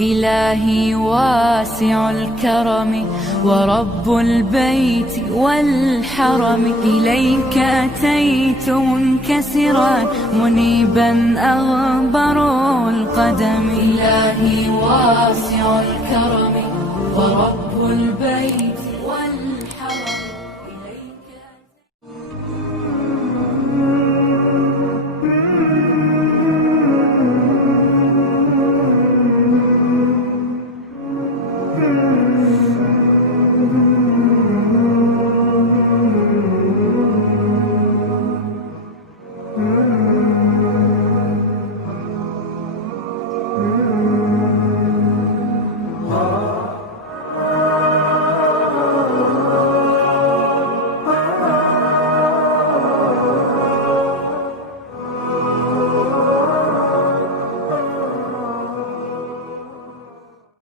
إلهي واسع الكرم ورب البيت والحرم، إليك أتيت منكسرا منيبا أغبر القدم. إلهي واسع الكرم ورب البيت